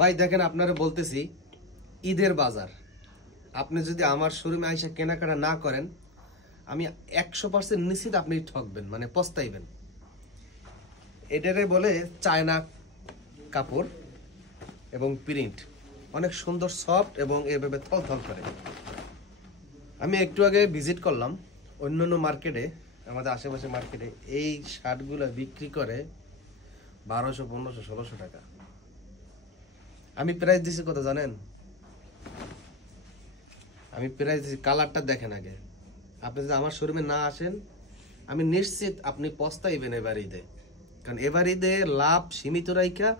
ভাই দেখেন আপনারা বলতেছি ঈদের বাজার, আপনি যদি আমার শোরুমে আইসা কেনাকাটা না করেন আমি 100% নিশ্চিত আপনি ঠকবেন, মানে পস্তাইবেন। এটারে বলে চায়না কাপড় এবং প্রিন্ট, অনেক সুন্দর সফট এবং এভাবে থলথল করে। আমি একটু আগে ভিজিট করলাম অন্যান্য মার্কেটে, আমাদের আশেপাশে মার্কেটে এই শার্টগুলো বিক্রি করে 1200, 1500, 1600 টাকা। আমি প্রাইস দিছি কত জানেন? আমি প্রাইস দিছি, কালারটা দেখেন আগে। আপনি যদি আমার শোরুমে না আসেন আমি নিশ্চিত আপনি পস্তাইবেন এবার ঈদে, কারণ এবার ঈদে লাভ সীমিত রাইখা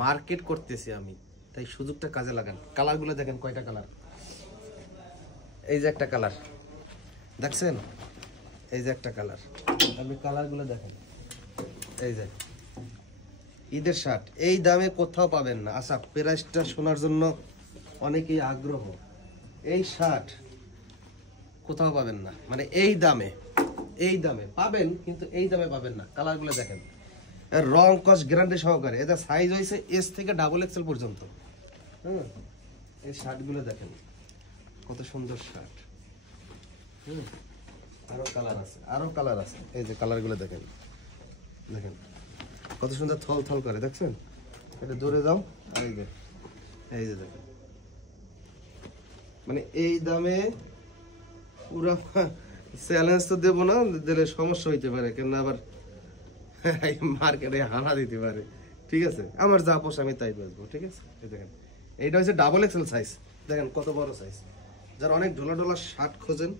মার্কেট করতেছি আমি, তাই সুযোগটা কাজে লাগান। কালারগুলো দেখেন, কয়টা কালার। এই যে একটা কালার দেখছেন, এই যে একটা কালার, আপনি কালারগুলো দেখেন। এই যে ঈদের শার্ট এই দামে কোথাও পাবেন না। আচ্ছা, প্রাইসটা শোনার জন্য অনেকেই আগ্রহ। এই শার্ট কোথাও পাবেন না, মানে এই দামে পাবেন, কিন্তু এই দামে পাবেন না। কালারগুলো দেখেন, রং কস গ্যারান্টি সহকারে। এটা সাইজ হয়েছে এস থেকে XXL পর্যন্ত। হ্যাঁ, এই শার্টগুলো দেখেন কত সুন্দর শার্ট। আরো কালার আছে, এই যে কালারগুলো দেখেন কত সুন্দর থল থল করে, দেখছেন? এটা দূরে যাও, এই যে দেখেন, মানে এই দামে পুরো চ্যালেঞ্জ তো দেবো না, দিলে সমস্যা হইতে পারে, কেন আবার মার্কেটে হানা দিতে পারে। ঠিক আছে, আমার যা পোষ আমি তাই বেচবো। ঠিক আছে, এই দেখেন এইটা হচ্ছে XXL সাইজ, দেখেন কত বড় সাইজ। যারা অনেক ঢোলা ঢোলা শার্ট খোঁজেন,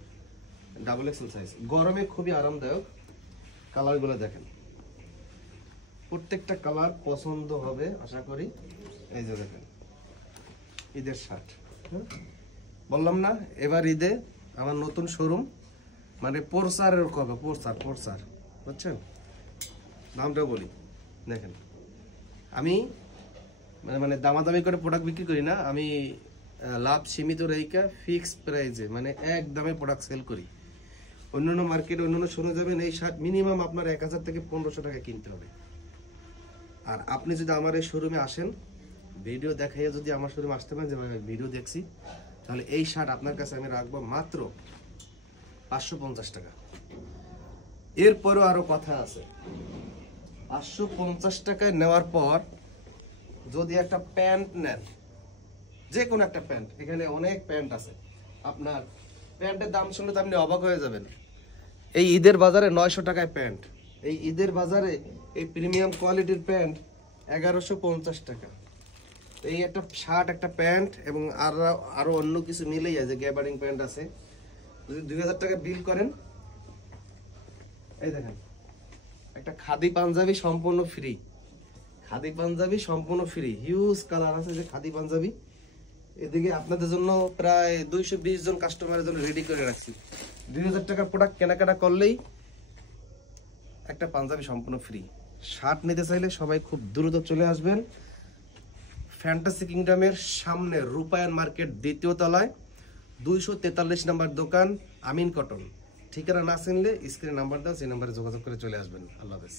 XXL সাইজ, গরমে খুবই আরামদায়ক। কালারগুলো দেখেন, প্রত্যেকটা কালার পছন্দ হবে আশা করি। এই যে দেখেন ঈদের শার্ট, বললাম না এবার ঈদে আমার নতুন শোরুম, মানে প্রচারের কবে, প্রচার বুঝছেন? নামটা বলি, দেখেন আমি মানে দামাদামি করে প্রোডাক্ট বিক্রি করি না, আমি লাভ সীমিত রেখা ফিক্সড প্রাইসে, মানে এক দামে প্রোডাক্ট সেল করি। অন্যান্য মার্কেটে অন্যান্য শোরুমে যাবেন, এই শার্ট মিনিমাম আপনার 1000 থেকে 1500 টাকা কিনতে হবে। আর আপনি যদি আমার এই শোরুমে আসেন, ভিডিও দেখাইয়া যদি আমার শোরুমে আসতে পারেন, যে ভিডিও দেখছি, তাহলে এই শার্ট আপনার কাছে আমি রাখবো মাত্র 550 টাকা। এরপরও আরো কথা আছে, 550 টাকায় নেওয়ার পর যদি একটা প্যান্ট নেন, যে কোনো একটা প্যান্ট, এখানে অনেক প্যান্ট আছে, আপনার প্যান্টের দাম শুনলে তো আপনি অবাক হয়ে যাবেন। এই ঈদের বাজারে 900 টাকায় প্যান্ট, এই ঈদের বাজারে এই প্রিমিয়াম কোয়ালিটির প্যান্ট 1150 টাকা। এই একটা শার্ট, একটা প্যান্ট এবং আরো অন্য কিছু মিলেই আছে, গ্যাবারিং প্যান্ট আছে, যদি 2000 টাকা বিল করেন, এই দেখেন একটা খাদি পাঞ্জাবি সম্পূর্ণ ফ্রি, হিউজ কালার আছে যে খাদি পাঞ্জাবি। এদিকে আপনাদের জন্য প্রায় 220 জন কাস্টমারের জন্য রেডি করে রাখছি। 2000 টাকার প্রোডাক্ট কেনাকাটা করলেই একটা পাঞ্জাবি সম্পূর্ণ ফ্রি। শার্ট নিতে চাইলে সবাই খুব দ্রুত চলে আসবেন ফ্যান্টাসি কিংডমের সামনে রূপায়ণ মার্কেট 2য় তলায় 243 নম্বর দোকান, আমিন কটন। ঠিকানা না চিনলে স্ক্রিনে নাম্বার দাও, সেই নাম্বারে যোগাযোগ করে চলে আসবেন। আল্লাহ হাফেজ।